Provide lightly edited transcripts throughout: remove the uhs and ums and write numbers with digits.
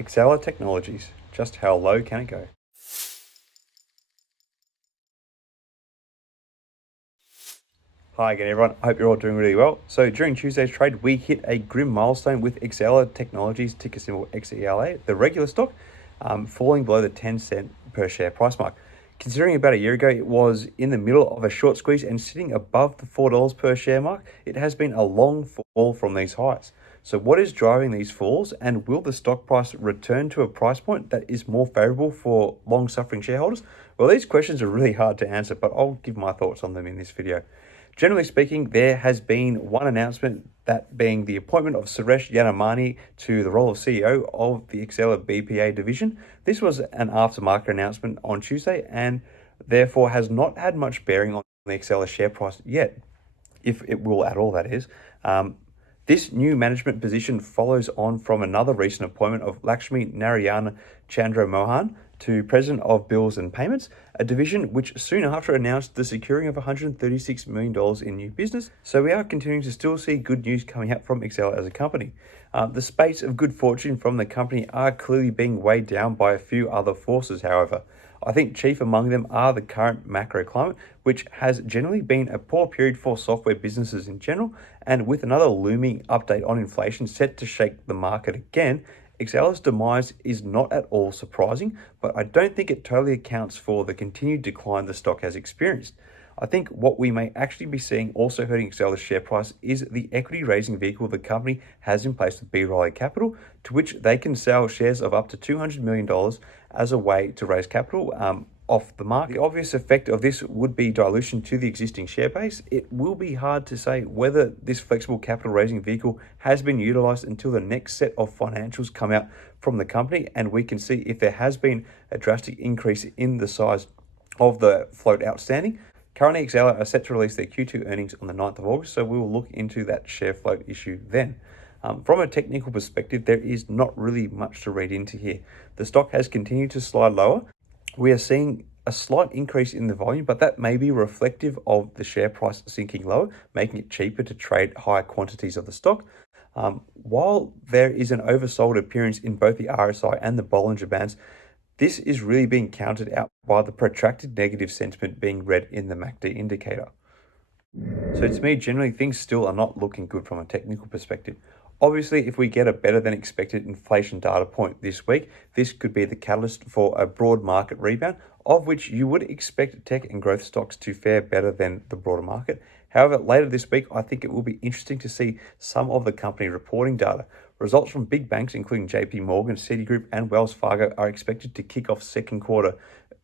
XELA Technologies, just how low can it go? Hi again everyone, I hope you're all doing really well. So during Tuesday's trade, we hit a grim milestone with XELA Technologies, ticker symbol XELA, the regular stock, falling below the 10-cent per share price mark. Considering about a year ago, it was in the middle of a short squeeze and sitting above the $4 per share mark, it has been a long fall from these highs. So what is driving these falls, and will the stock price return to a price point that is more favorable for long-suffering shareholders? Well, these questions are really hard to answer, but I'll give my thoughts on them in this video. Generally speaking, there has been one announcement, that being the appointment of Suresh Yannamani to the role of CEO of the XELA BPA division. This was an aftermarket announcement on Tuesday and therefore has not had much bearing on the XELA share price yet, if it will at all, that is. This new management position follows on from another recent appointment of Lakshmi Narayana Chandramohan to President of Bills and Payments, a division which soon after announced the securing of $136 million in new business. So we are continuing to still see good news coming out from XELA as a company. The space of good fortune from the company are clearly being weighed down by a few other forces, however. I think chief among them are the current macro climate, which has generally been a poor period for software businesses in general, and with another looming update on inflation set to shake the market again, XELA's demise is not at all surprising, but I don't think it totally accounts for the continued decline the stock has experienced. I think what we may actually be seeing also hurting XELA's share price is the equity raising vehicle the company has in place with B. Riley Capital, to which they can sell shares of up to $200 million as a way to raise capital off the market. The obvious effect of this would be dilution to the existing share base. It will be hard to say whether this flexible capital raising vehicle has been utilized until the next set of financials come out from the company and we can see if there has been a drastic increase in the size of the float outstanding. Currently, XELA are set to release their Q2 earnings on the 9th of August, so we will look into that share float issue then. From a technical perspective, there is not really much to read into here. The stock has continued to slide lower. We are seeing a slight increase in the volume, but that may be reflective of the share price sinking lower, making it cheaper to trade higher quantities of the stock. While there is an oversold appearance in both the RSI and the Bollinger Bands, this is really being countered out by the protracted negative sentiment being read in the MACD indicator. So to me, generally things still are not looking good from a technical perspective. Obviously, if we get a better than expected inflation data point this week, this could be the catalyst for a broad market rebound, of which you would expect tech and growth stocks to fare better than the broader market. However, later this week, I think it will be interesting to see some of the company reporting data. Results from big banks, including JP Morgan, Citigroup, and Wells Fargo, are expected to kick off second quarter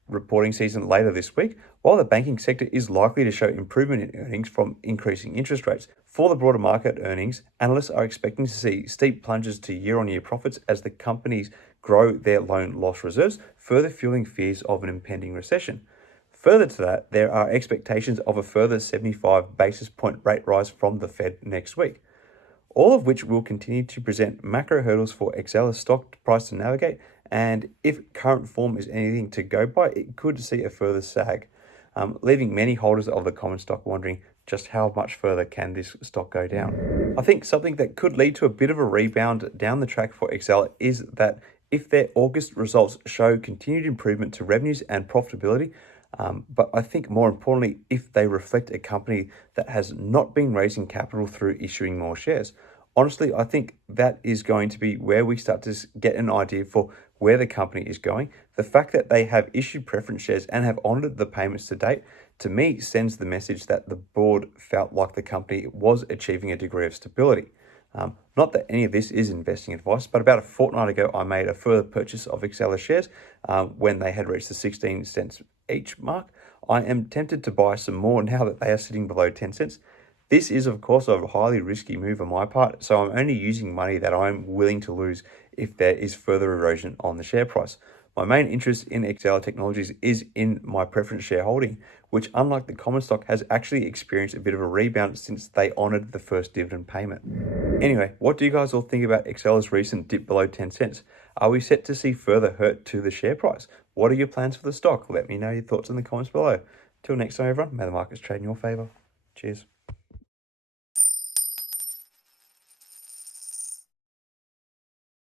reporting season later this week, while the banking sector is likely to show improvement in earnings from increasing interest rates. For the broader market earnings, analysts are expecting to see steep plunges to year-on-year profits as the companies grow their loan loss reserves, further fueling fears of an impending recession. Further to that, there are expectations of a further 75 basis point rate rise from the Fed next week, all of which will continue to present macro hurdles for XELA's stock price to navigate, and if current form is anything to go by, it could see a further sag, leaving many holders of the common stock wondering just how much further can this stock go down. I think something that could lead to a bit of a rebound down the track for XELA is that if their August results show continued improvement to revenues and profitability, but I think more importantly, if they reflect a company that has not been raising capital through issuing more shares. Honestly, I think that is going to be where we start to get an idea for where the company is going. The fact that they have issued preference shares and have honored the payments to date, to me, sends the message that the board felt like the company was achieving a degree of stability. Not that any of this is investing advice, but about a fortnight ago, I made a further purchase of XELA shares when they had reached the 16 cents each mark. I am tempted to buy some more now that they are sitting below 10 cents. This is, of course, a highly risky move on my part, so I'm only using money that I'm willing to lose if there is further erosion on the share price. My main interest in XELA Technologies is in my preference shareholding, which, unlike the common stock, has actually experienced a bit of a rebound since they honoured the first dividend payment. Anyway, what do you guys all think about XELA's recent dip below 10 cents? Are we set to see further hurt to the share price? What are your plans for the stock? Let me know your thoughts in the comments below. Till next time, everyone, may the markets trade in your favour. Cheers.